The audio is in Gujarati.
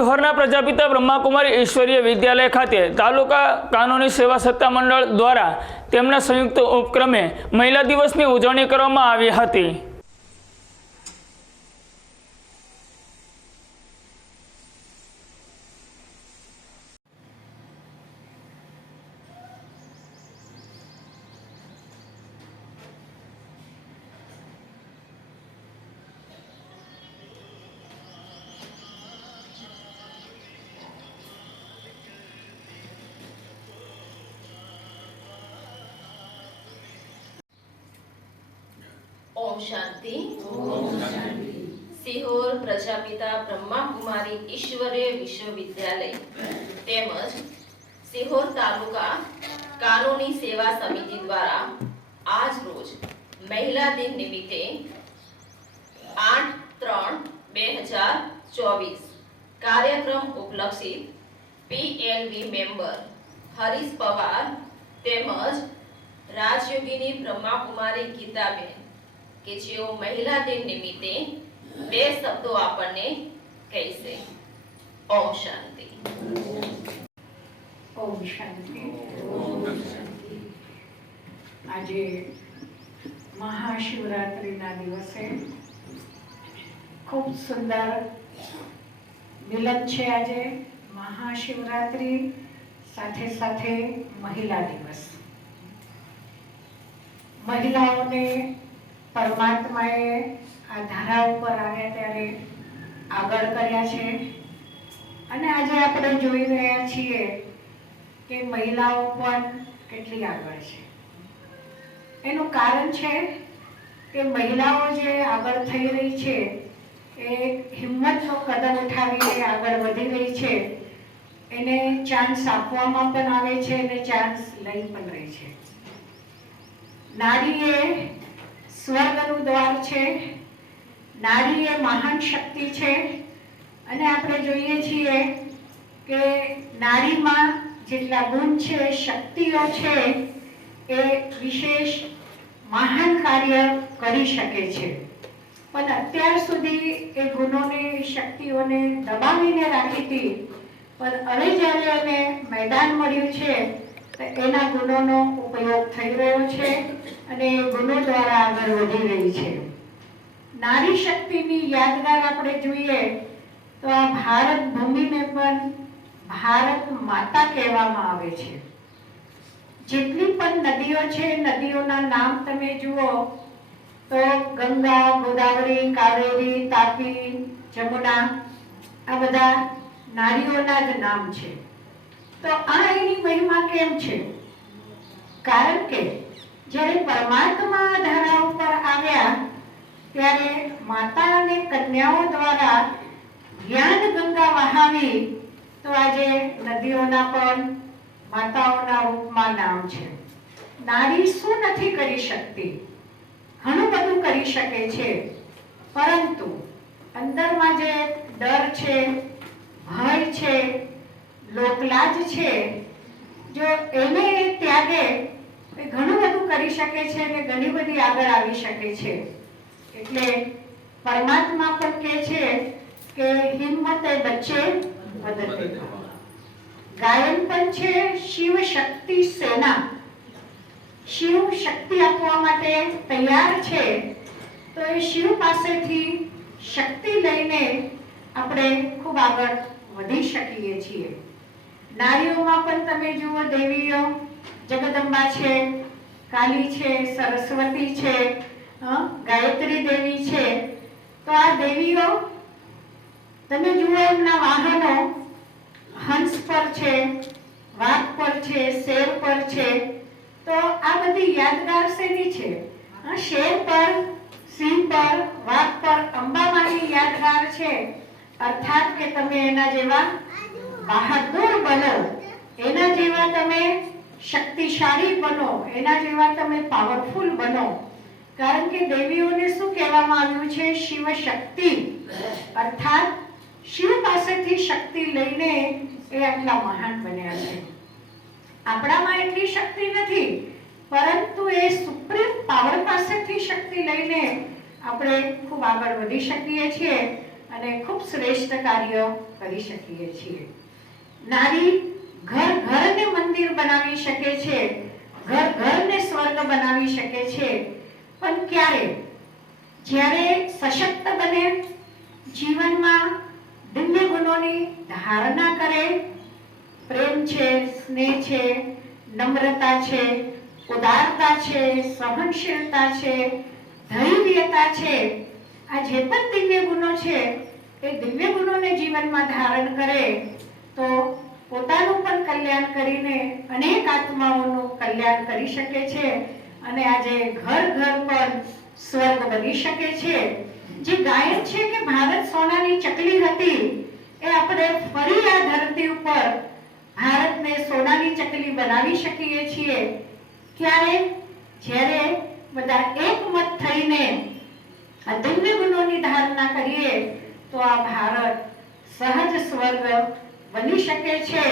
સિહોરના પ્રજાપિતા બ્રહ્માકુમારી ઈશ્વરીય વિદ્યાલય ખાતે તાલુકા કાનૂની સેવા સત્તા મંડળ દ્વારા તેમના સંયુક્ત ઉપક્રમે મહિલા દિવસની ઉજવણી કરવામાં આવી હતી। ओम शांति। सिहोर प्रजापिता ब्रह्माकुमारी ईश्वरीय विश्वविद्यालय तेमज सिहोर तालुका कानूनी सेवा समिति द्वारा आज रोज महिला दिन निमित्ते 8/3/2024 कार्यक्रम उपलक्षित PLV मेंबर हरीश पवार तेमज राजयोगिनी ब्रह्माकुमारी गीताबेन કે જેઓ મહિલા દિન નિમિત્તે બે શબ્દો આપણને કહેશે। ઓમ શાંતિ। ઓમ શાંતિ। આજે મહાશિવરાત્રિના દિવસે ખૂબ સુંદર મિલન છે। આજે મહાશિવરાત્રિ સાથે સાથે મહિલા દિવસ। મહિલાઓને પરમાત્માએ આ ધારા ઉપર આવ્યા ત્યારે આગળ કર્યા છે અને આજે આપણે જોઈ રહ્યા છીએ કે મહિલાઓ પણ કેટલી આગળ છે। એનું કારણ છે કે મહિલાઓ જે આગળ થઈ રહી છે એ હિંમતનો કદમ ઉઠાવીને આગળ વધી રહી છે। એને ચાન્સ આપવામાં પણ આવે છે અને ચાન્સ લઈ પણ રહી છે। નારી એ સ્વર્ગનું દ્વાર છે। નારી એ મહાન શક્તિ છે અને આપણે જોઈએ છીએ કે નારીમાં જેટલા ગુણ છે, શક્તિઓ છે એ વિશેષ મહાન કાર્ય કરી શકે છે। પણ અત્યાર સુધી એ ગુણોને, શક્તિઓને દબાવીને રાખી હતી, પણ હવે જ્યારે એને મેદાન મળ્યું છે તો એના ગુણોનો ઉપયોગ થઈ રહ્યો છે અને ગુનો દ્વારા આગળ વધી રહી છે। નારી શક્તિની યાદગાર આપણે જોઈએ તો આ ભારત ભૂમિને પણ ભારત માતા કહેવામાં આવે છે। જેટલી પણ નદીઓ છે, નદીઓના નામ તમે જુઓ તો ગંગા, ગોદાવરી, કાવેરી, તાપી, જમુના આ બધા નારીઓના જ નામ છે। તો આ એની મહિમા કેમ છે? કારણ કે જ્યારે પરમાત્મા ધરા ઉપર આવ્યા ત્યારે માતા અને કન્યાઓ દ્વારા જ્ઞાન ગંગા વહાવી તો આજે નદીઓના પણ માતાઓના રૂપમાં નામ છે। નારી શું નથી કરી શકતી? ઘણું બધું કરી શકે છે, પરંતુ અંદરમાં જે ડર છે, ભય છે, લોકલાજ છે, જો એને ત્યાગે ઘણું બધું કરી શકે છે અને ઘણી બધી આગળ આવી શકે છે। એટલે પરમાત્મા પણ કહે છે કે હિંમતે બચ્ચે મદદ। ગાયન પણ છે શિવ શક્તિ સેના। શિવ શક્તિ આપવા માટે તૈયાર છે, તો એ શિવ પાસેથી શક્તિ લઈને આપણે ખૂબ આગળ વધી શકીએ છીએ। નારીઓમાં પણ તમે જુઓ, દેવીઓ જગદંબા છે, કાલી છે, સરસ્વતી છે, ગાયત્રી દેવી છે। તો આ દેવીઓ તમે જુઓ એમના વાહનો હંસ પર છે, વાઘ પર છે, શેર પર છે। તો આ બધી યાદગાર શેની છે? શેર પર, સિંહ પર, વાઘ પર અંબામાની યાદગાર છે। અર્થાત કે તમે એના જેવા બહાદુર બનો, એના જેવા તમે શક્તિશાળી બનો, એના જેવા તમે પાવરફુલ બનો। કારણ કે દેવીઓને શું કહેવામાં આવ્યું છે? શિવ શક્તિ। અર્થાત શિવ પાસેથી શક્તિ લઈને એ આટલા મહાન બન્યા છે। આપણામાં એટલી શક્તિ નથી, પરંતુ એ સુપ્રીમ પાવર પાસેથી શક્તિ લઈને આપણે ખૂબ આગળ વધી શકીએ છીએ। અને ખૂબ શ્રેષ્ઠ કાર્ય કરી શકીએ છીએ. નારી ઘર ઘરને મંદિર બનાવી શકે છે, ઘર ઘરને સ્વર્ગ બનાવી શકે છે, પણ ક્યારે? જ્યારે સશક્ત બને, જીવનમાં દિવ્ય ગુણોની ધારણા કરે, પ્રેમ છે, સ્નેહ છે, નમ્રતા છે, ઉદારતા છે, સહનશીલતા છે, ધૈર્યતા છે, આ જે પણ દિવ્ય ગુણો છે એ દિવ્ય ગુણોને જીવનમાં ધારણ કરે તો પોતાનું પણ કલ્યાણ કરીને અનેક આત્માઓનું કલ્યાણ કરી શકે છે અને આજે ઘર ઘર પર સ્વર્ગ બની શકે છે. જે ગાયન છે કે ભારત સોનાની ચકલી હતી, એ આપણે ફરી આ ધરતી ઉપર ભારતને સોનાની ચકલી બનાવી શકીએ છીએ. ક્યારે? જ્યારે બધા એકમત થઈને આ દિવ્ય ગુણોની ધારણા કરીએ તો આ ભારત સહજ સ્વર્ગ બની શકે છે.